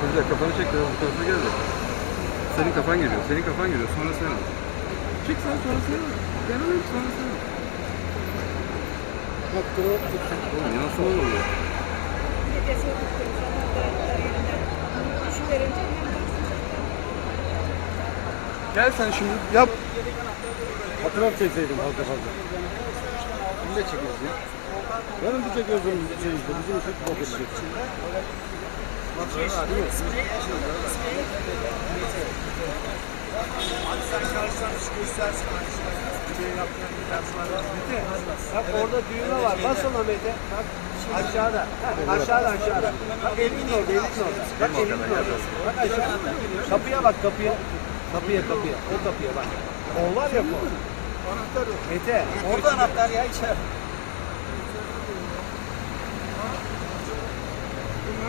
Kızlar kafanı çek biraz bu tarafa gel de. Senin kafan geliyor, senin kafan geliyor. Sonra sen al. Çek sen sonra sen al. Ben alayım sonra sen al. Bak durağa tut. Oğlum yan sola oluyor. Gel sen şimdi yap. Fotoğraf çekseydim fazla fazla. Bunu da çekeriz ya. Yarın bir onu şey işte. Bizim için fotoğraf çekiyoruz. Bak orada düğme var. Bas ona Mete. Bak aşağıda. Heh, aşağıda aşağıda. Bak elin orada, elin orada. Bak elin orada. Bak aşağıda. Kapıya bak kapıya. Kapıya kapıya. O kapıya bak. Kol var ya kol. Mete. Orada anahtar ya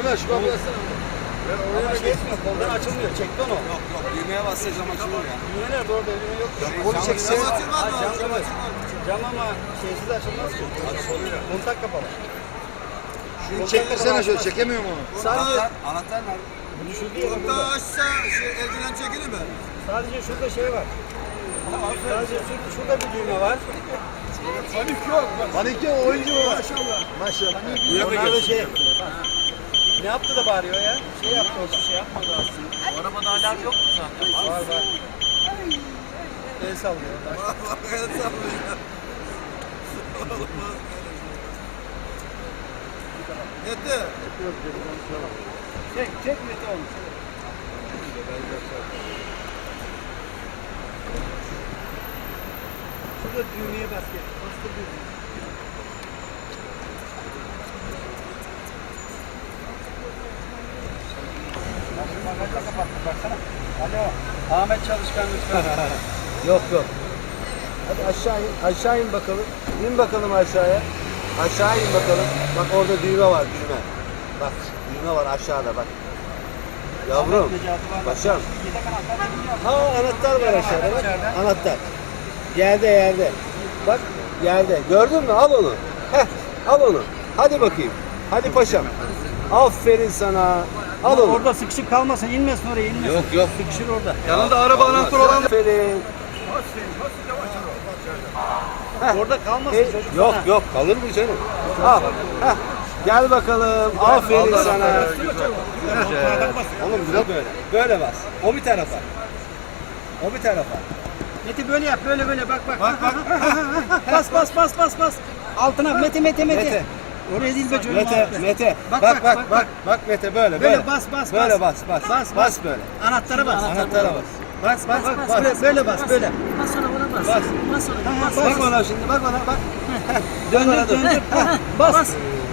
Ömer şu kapıyı açsana. Ama şey etmiyor. Koldan açılmıyor. Çekti onu. Yok yok düğmeye basacağım açılır ya. Düğme nerede orada? Düğme yok. Onu çekse. Cam, cam, cam ama şeysiz açılmaz ki. Kontak kapalı. Şunu çektirsene şöyle çekemiyorum onu. Sadece Anahtar, nerede? şu değil burada. aşağı şey, eldiven çekilir mi? Sadece şurada şey var. Sadece şurada, şurada bir düğme var. Panik yok oyuncu mu var? Maşallah. Maşallah. Onlar da şey. Ne yaptı da bağırıyor ya? Şey yaptı o şey yapmadı aslında. Arabada alarm yok mu zaten? Var var. El sallıyor. Yeter. Çek, çek Mete onu. Şurada düğmeye bas gel. Bastır baksana. Alo. Ahmet Çalışkan lütfen. yok yok. Hadi aşağı in, aşağı in bakalım. İn bakalım aşağıya. Aşağı in bakalım. Bak orada düğme var düğme. Bak düğme var aşağıda bak. Yavrum. Paşam. Ha anahtar var aşağıda bak. Anahtar. Yerde yerde. Bak yerde. Gördün mü? Al onu. Heh, al onu. Hadi bakayım. Hadi paşam. Aferin sana. Al onu. Orada sıkışık kalmasın, inmesin oraya inmesin. Yok yok sıkışır orada. Yanında araba anahtarı olan Aferin. Orada kalmasın E, çocuk yok sana. yok kalır mı canım? Al. Heh. Gel bakalım. Aferin sana. Oğlum biraz böyle. Böyle bas. O bir tarafa. O bir tarafa. Mete böyle yap, böyle böyle bak bak. Bak bak. bas bas bas bas bas. Altına Mete Mete Mete. Mete. Değil be çocuğum. Mete, abi. Mete. Bak, Bak bak, bak bak, Mete böyle Böyle böyle. bas, bas, Böyle bas. bas bas. Bas, Bas bas. böyle. Anahtara bas. Anahtara bas. Bas bas Bas, bas. bas, böyle, böyle bas böyle. Bas ona buna bas. Bas. Bas ona bas. Bak bana şimdi bak bana bak. Döndür döndür. Bas.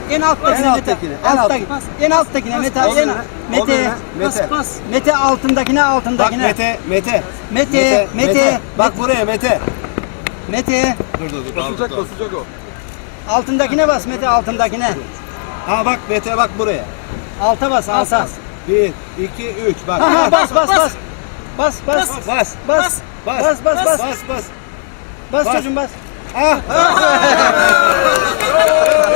En alttakine En Mete. alttakine, en Alttaki. En alttakine Mete. En Mete. Bas Mete. bas. Mete altındakine Bak altındakine. Mete, Mete. Mete, Mete. Bak buraya Mete. Mete. basacak basacak o. Altındakine bas Mete altındakine. Ha bak Mete bak buraya. Alta bas alta. Bir, iki, üç. Bak. Ha, ha, bas bas bas. Bas bas. Bas. Bas. Bas. Bas bas bas. Bas bas. Bas Bas. çocuğum bas. Ah.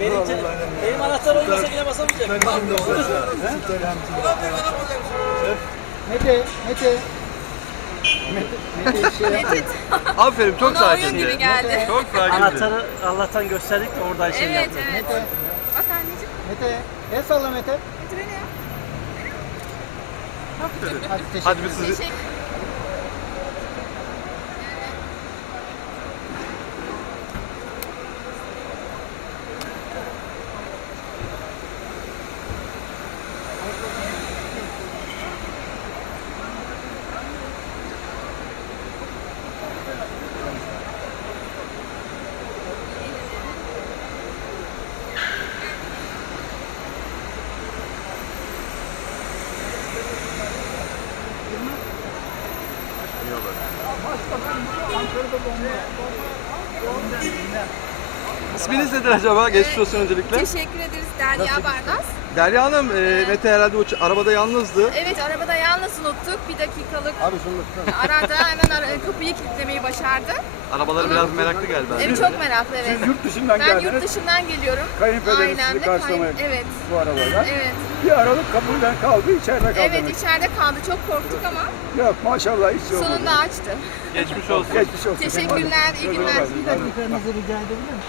Benim, benim anahtar olmasa yine basamayacak. Mete, Mete. Aferin çok Bana oyun sakin. gibi geldi. Çok sakin. Anahtarı Allah'tan gösterdik de oradan şey Evet yaptık. evet. Bak anneciğim. Mete, el salla Mete. Getir beni ya. Hadi teşekkür Hadi biz sizi Teşekkür İsminiz nedir acaba? Geçmiş olsun öncelikle. Teşekkür ederiz Derya Bardaz. Derya Hanım, e, Mete herhalde uç- arabada yalnızdı. Evet arabada yalnız unuttuk. Bir dakikalık Abi şunu arada hemen ara- kapıyı kilitlemeyi başardı. Arabaları biraz meraklı galiba. Evet çok meraklı evet. Siz yurt dışından Ben geldiniz. yurt dışından geliyorum. Kayınpederiniz sizi Ailemle karşılamaya kayın- Evet. Bu arabayla. Evet. Bir aralık kapıdan kaldı, içeride kaldı. Evet içeride kaldı. Çok korktuk ama Yok maşallah hiç yok. sonunda açtı. Geçmiş olsun. Geçmiş olsun. Teşekkürler. iyi günler. Bir dakikanızı rica edebilir miyim?